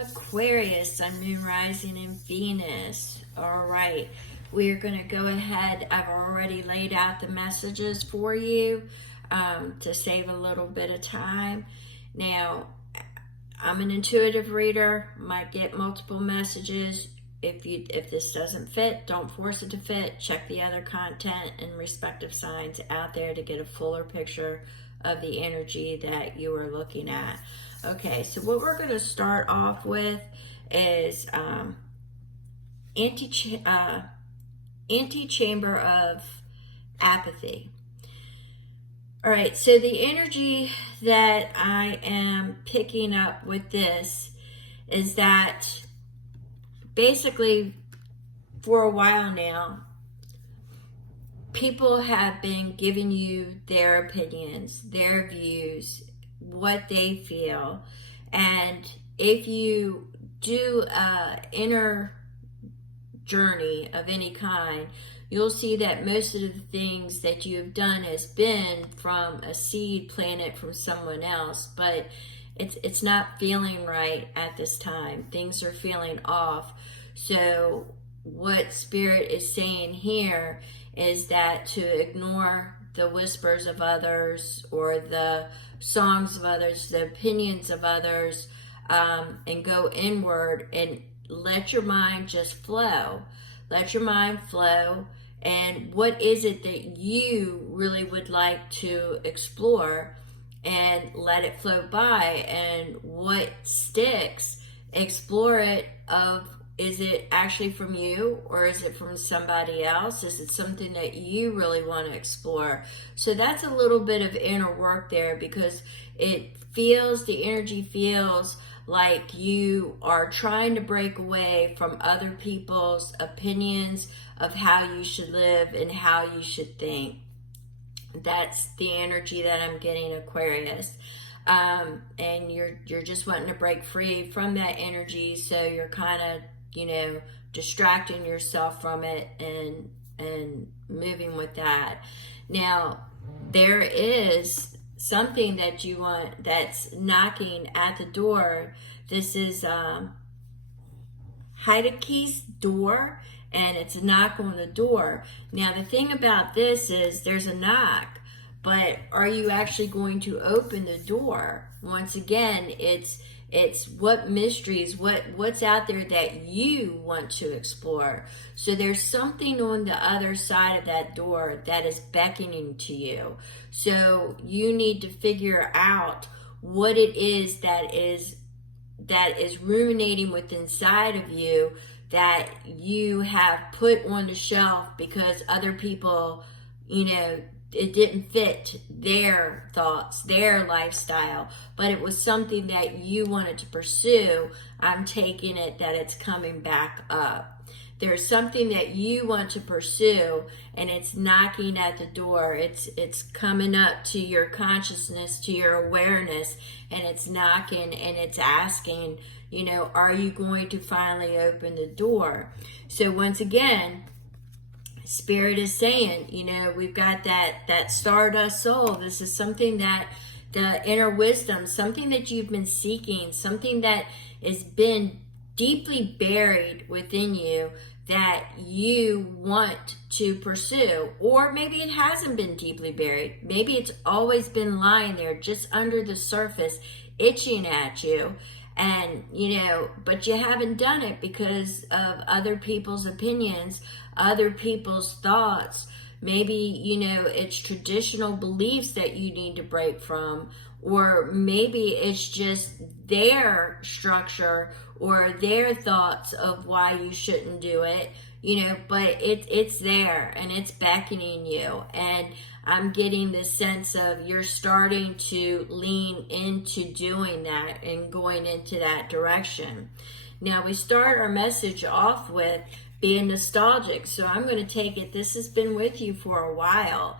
Aquarius, Sun, Moon, Rising, and Venus. All right, we're going to go ahead. I've already laid out the messages for you to save a little bit of time. Now, I'm an intuitive reader, might get multiple messages. If this doesn't fit, don't force it to fit. Check the other content and respective signs out there to get a fuller picture of the energy that you are looking at. Okay, so what we're going to start off with is antechamber of apathy. All right, so the energy that I am picking up with this is that basically for a while now, people have been giving you their opinions, their views, what they feel. And if you do an inner journey of any kind, you'll see that most of the things that you have done has been from a seed planted from someone else, but it's not feeling right at this time. Things are feeling off. So what Spirit is saying here is that to ignore the whispers of others or the songs of others, the opinions of others, and go inward and let your mind just flow. Let your mind flow. And what is it that you really would like to explore, and let it float by. And what sticks, explore it. Is it actually from you, or is it from somebody else? Is it something that you really want to explore? So that's a little bit of inner work there, because the energy feels like you are trying to break away from other people's opinions of how you should live and how you should think. That's the energy that I'm getting, Aquarius. And you're just wanting to break free from that energy, so you're kind of distracting yourself from it and moving with that. Now, there is something that you want that's knocking at the door. This is Heideke's door, and it's a knock on the door. Now, the thing about this is there's a knock, but are you actually going to open the door? Once again, it's what mysteries, what's out there that you want to explore. So there's something on the other side of that door that is beckoning to you. So you need to figure out what it is that is ruminating within inside of you, that you have put on the shelf because other people, it didn't fit their thoughts, their lifestyle, but it was something that you wanted to pursue. I'm taking it that it's coming back up. There's something that you want to pursue, and it's knocking at the door. It's coming up to your consciousness, to your awareness, and it's knocking and it's asking, are you going to finally open the door? So once again, Spirit is saying, we've got that stardust soul. This is something that the inner wisdom, something that you've been seeking, something that has been deeply buried within you that you want to pursue. Or maybe it hasn't been deeply buried. Maybe it's always been lying there just under the surface, itching at you. And, but you haven't done it because of other people's opinions, other people's thoughts. Maybe, it's traditional beliefs that you need to break from, or maybe it's just their structure or their thoughts of why you shouldn't do it, but it's there and it's beckoning you. And I'm getting the sense of you're starting to lean into doing that and going into that direction. Now, we start our message off with being nostalgic. So I'm going to take it, this has been with you for a while.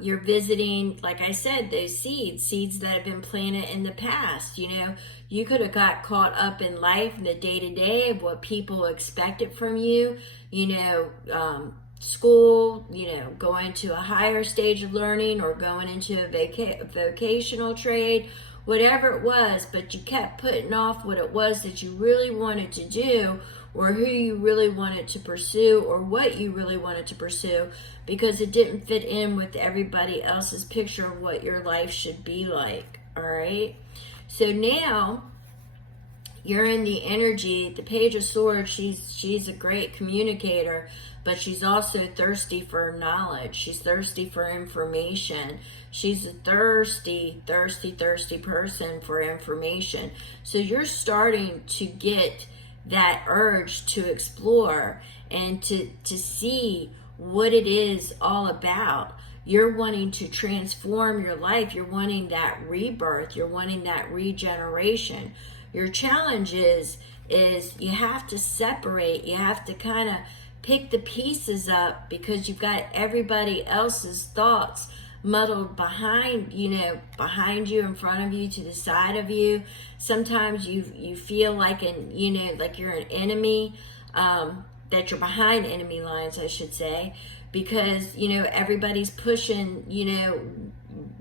You're visiting, like I said, those seeds that have been planted in the past. You could have got caught up in life, in the day-to-day of what people expected from you, school, going to a higher stage of learning, or going into a vocational trade, whatever it was, but you kept putting off what it was that you really wanted to do, or who you really wanted to pursue, or what you really wanted to pursue, because it didn't fit in with everybody else's picture of what your life should be like. All right? So now you're in the energy. The Page of Swords, she's a great communicator, but she's also thirsty for knowledge. She's thirsty for information. She's a thirsty person for information. So you're starting to get that urge to explore and to see what it is all about. You're wanting to transform your life. You're wanting that rebirth. You're wanting that regeneration. Your challenge is you have to separate. You have to kind of pick the pieces up, because you've got everybody else's thoughts muddled behind you, in front of you, to the side of you. Sometimes you feel like like you're an enemy, that you're behind enemy lines, I should say, because everybody's pushing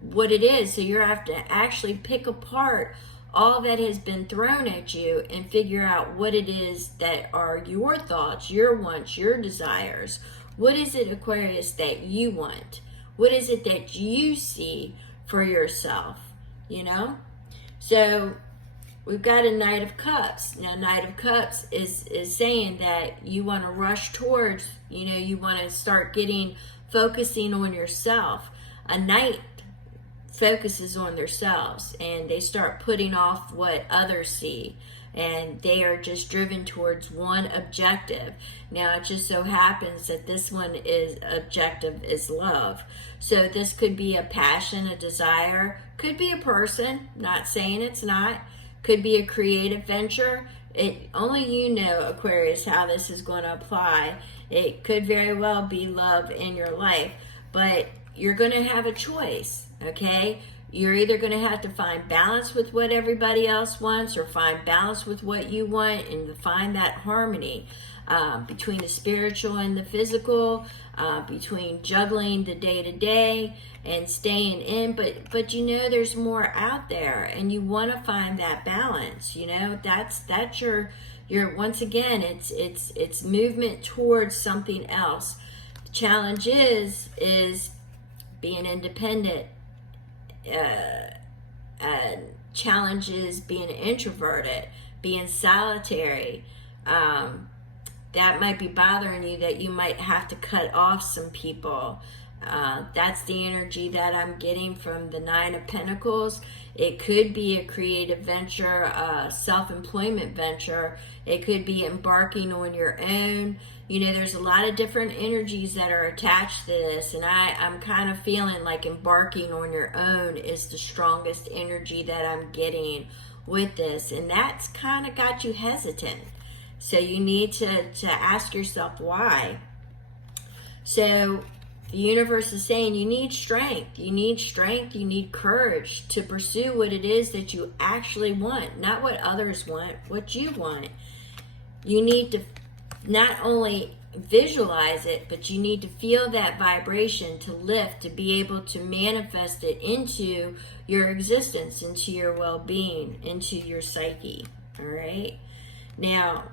what it is. So you have to actually pick apart all that has been thrown at you and figure out what it is that are your thoughts, your wants, your desires. What is it, Aquarius, that you want? What is it that you see for yourself? So we've got a Knight of Cups. Now, Knight of Cups is saying that you want to rush towards, you want to start focusing on yourself. A Knight focuses on themselves, and they start putting off what others see, and they are just driven towards one objective. Now, it just so happens that this objective is love. So this could be a passion, a desire, could be a person, not saying it's not, could be a creative venture. Only you know, Aquarius, how this is going to apply. It could very well be love in your life, but you're going to have a choice. Okay, you're either going to have to find balance with what everybody else wants, or find balance with what you want, and to find that harmony between the spiritual and the physical, between juggling the day-to-day and staying in. But there's more out there, and you want to find that balance. That's your once again, it's movement towards something else. The challenge is being independent. Challenges being introverted, being solitary. That might be bothering you, that you might have to cut off some people. That's the energy that I'm getting from the Nine of Pentacles. It could be a creative venture, a self-employment venture. It could be embarking on your own. There's a lot of different energies that are attached to this, and I'm kind of feeling like embarking on your own is the strongest energy that I'm getting with this, and that's kind of got you hesitant. So you need to ask yourself why. So the universe is saying you need strength. You need courage to pursue what it is that you actually want, not what others want, what you want. You need to not only visualize it, but you need to feel that vibration, to lift, to be able to manifest it into your existence, into your well-being, into your psyche. All right? Now,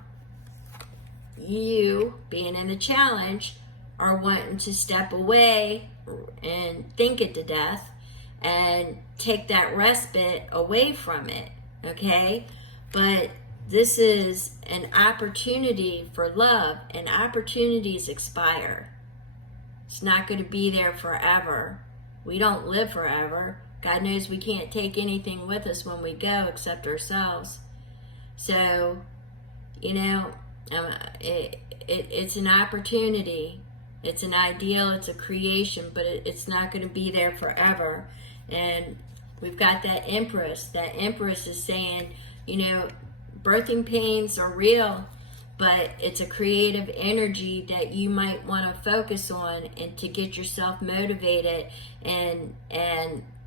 you, being in the challenge, are wanting to step away and think it to death and take that respite away from it, okay? But this is an opportunity for love, and opportunities expire. It's not going to be there forever. We don't live forever. God knows we can't take anything with us when we go except ourselves. So, it's an opportunity. It's an ideal. It's a creation, but it's not going to be there forever. And we've got that Empress. That Empress is saying, birthing pains are real, but it's a creative energy that you might want to focus on, and to get yourself motivated and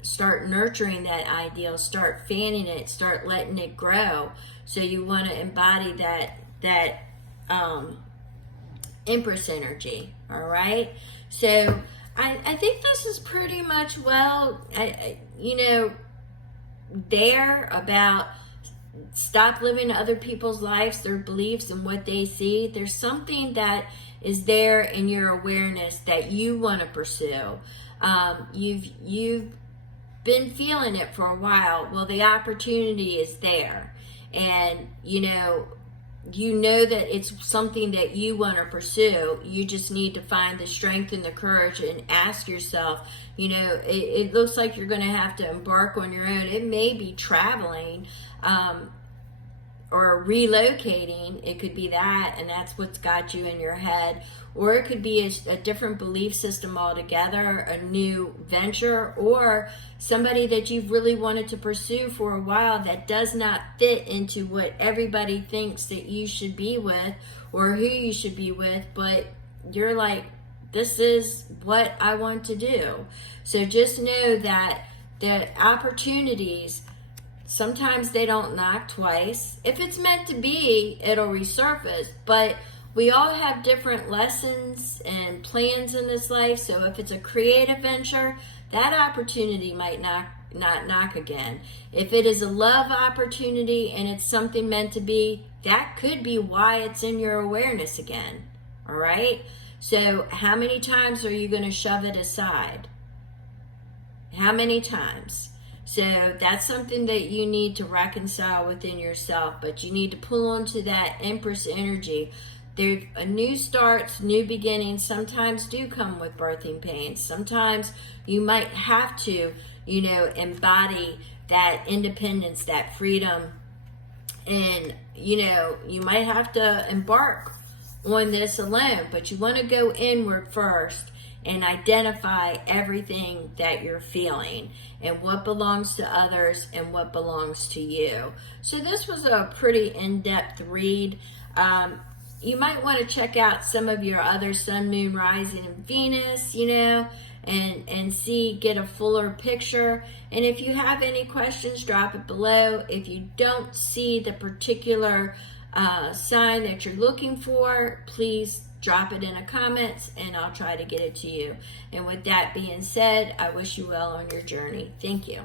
start nurturing that ideal, start fanning it, start letting it grow. So you want to embody that Empress energy. All right. So I think this is pretty much, there about stop living other people's lives, their beliefs, and what they see. There's something that is there in your awareness that you want to pursue. You've been feeling it for a while. Well, the opportunity is there, and you know that it's something that you want to pursue. You just need to find the strength and the courage and ask yourself, it looks like you're going to have to embark on your own. It may be traveling, or relocating. It could be that, and that's what's got you in your head. Or it could be a different belief system altogether, a new venture, or somebody that you've really wanted to pursue for a while that does not fit into what everybody thinks that you should be with or who you should be with, but you're like, this is what I want to do. So just know that the opportunities, sometimes they don't knock twice. If it's meant to be, it'll resurface. But we all have different lessons and plans in this life. So if it's a creative venture, that opportunity might not knock again. If it is a love opportunity and it's something meant to be, that could be why it's in your awareness again. All right? So how many times are you going to shove it aside? How many times? So that's something that you need to reconcile within yourself, but you need to pull onto that Empress energy. There, new starts, new beginnings sometimes do come with birthing pains. Sometimes you might have to, embody that independence, that freedom, and, you might have to embark on this alone, but you want to go inward first and identify everything that you're feeling and what belongs to others and what belongs to you. So this was a pretty in-depth read. You might want to check out some of your other sun, moon, rising, and Venus, and get a fuller picture. And if you have any questions, drop it below. If you don't see the particular sign that you're looking for, please drop it in the comments and I'll try to get it to you. And with that being said, I wish you well on your journey. Thank you.